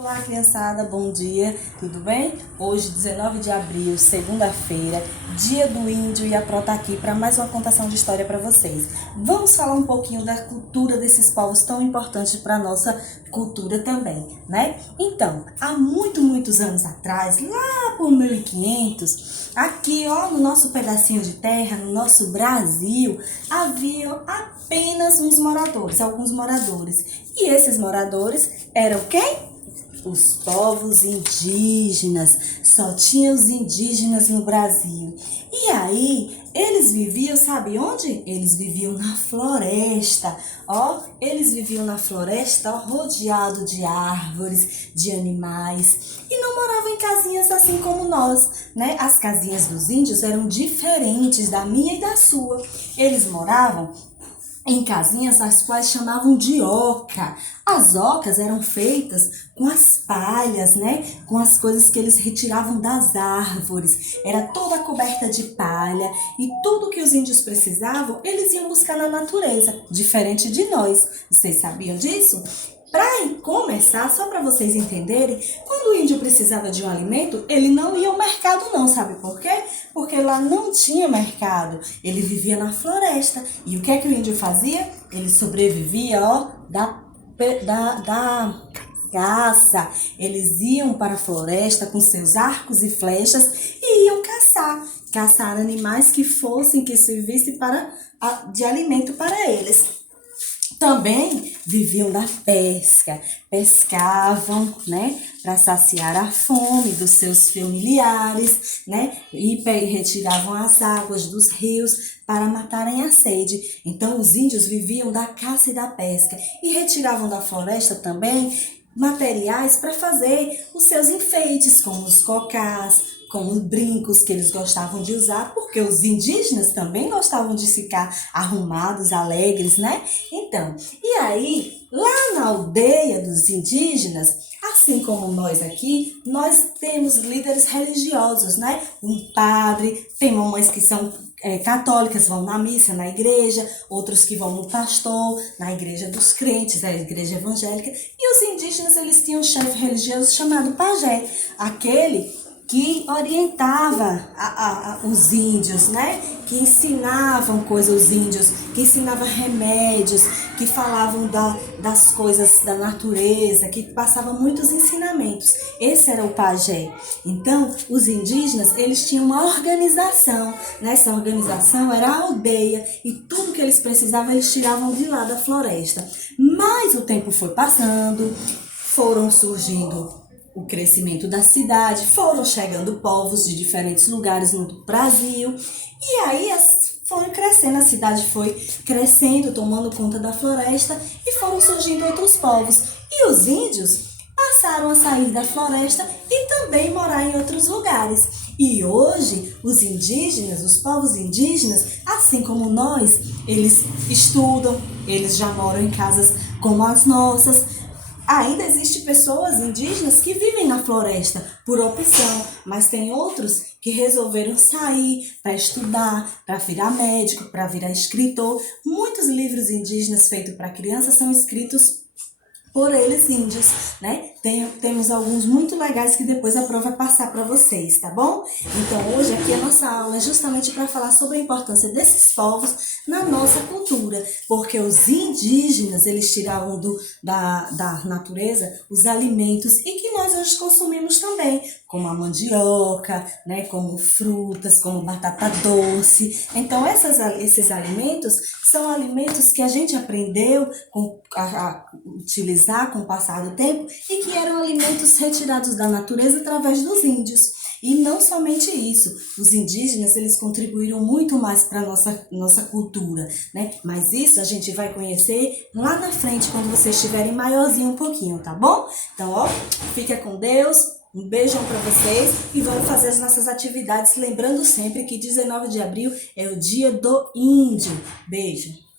Olá, criançada, bom dia, tudo bem? Hoje, 19 de abril, segunda-feira, dia do índio, e a Pro tá aqui para mais uma contação de história para vocês. Vamos falar um pouquinho da cultura desses povos tão importantes para nossa cultura também, né? Então, há muitos anos atrás, lá por 1500, aqui, ó, no nosso pedacinho de terra, no nosso Brasil, haviam apenas alguns moradores. E esses moradores eram quem? Os povos indígenas, só tinha os indígenas no Brasil. E aí, eles viviam, sabe onde? Eles viviam na floresta, ó, eles viviam na floresta, ó, rodeado de árvores, de animais, e não moravam em casinhas assim como nós, né? As casinhas dos índios eram diferentes da minha e da sua. Eles moravam em casinhas as quais chamavam de oca. As ocas eram feitas com as palhas, né? Com as coisas que eles retiravam das árvores. Era toda coberta de palha e tudo que os índios precisavam, eles iam buscar na natureza, diferente de nós. Vocês sabiam disso? Para começar, só para vocês entenderem, quando o índio precisava de um alimento, ele não ia ao mercado não, sabe por quê? Porque lá não tinha mercado, ele vivia na floresta. E o que é que o índio fazia? Ele sobrevivia, ó, da caça. Eles iam para a floresta com seus arcos e flechas e iam caçar animais que servissem de alimento para eles. Também viviam da pesca, pescavam, né, para saciar a fome dos seus familiares, né, e retiravam as águas dos rios para matarem a sede. Então, os índios viviam da caça e da pesca e retiravam da floresta também materiais para fazer os seus enfeites, como os cocás, como os brincos que eles gostavam de usar, porque os indígenas também gostavam de ficar arrumados, alegres, né? Então, e aí, lá na aldeia dos indígenas, assim como nós aqui, nós temos líderes religiosos, né? Um padre, tem mamães que são católicas, vão na missa, na igreja, outros que vão no pastor, na igreja dos crentes, a igreja evangélica, e os indígenas, eles tinham um chefe religioso chamado pajé, aquele que orientava os índios, né? Que ensinavam coisas aos índios, que ensinava remédios, que falavam das coisas da natureza, que passavam muitos ensinamentos. Esse era o pajé. Então, os indígenas, eles tinham uma organização. Nessa organização era a aldeia e tudo que eles precisavam, eles tiravam de lá da floresta. Mas o tempo foi passando, foram surgindo o crescimento da cidade, foram chegando povos de diferentes lugares no Brasil, e aí foram crescendo, a cidade foi crescendo, tomando conta da floresta, e foram surgindo outros povos. E os índios passaram a sair da floresta e também morar em outros lugares. E hoje, os indígenas, os povos indígenas, assim como nós, eles estudam, eles já moram em casas como as nossas. Ainda existem pessoas indígenas que vivem na floresta por opção, mas tem outros que resolveram sair para estudar, para virar médico, para virar escritor. Muitos livros indígenas feitos para crianças são escritos por eles índios, né? Temos alguns muito legais que depois a Pro vai passar para vocês, tá bom? Então, hoje aqui a nossa aula é justamente para falar sobre a importância desses povos na nossa cultura, porque os indígenas, eles tiravam da natureza os alimentos e que nós hoje consumimos também, como a mandioca, né? Como frutas, como batata doce. Então, esses alimentos são alimentos que a gente aprendeu a utilizar com o passar do tempo e que eram alimentos retirados da natureza através dos índios. E não somente isso, os indígenas, eles contribuíram muito mais para a nossa cultura, né? Mas isso a gente vai conhecer lá na frente, quando vocês estiverem maiorzinho um pouquinho, tá bom? Então, ó, fica com Deus, um beijão para vocês e vamos fazer as nossas atividades, lembrando sempre que 19 de abril é o dia do índio. Beijo!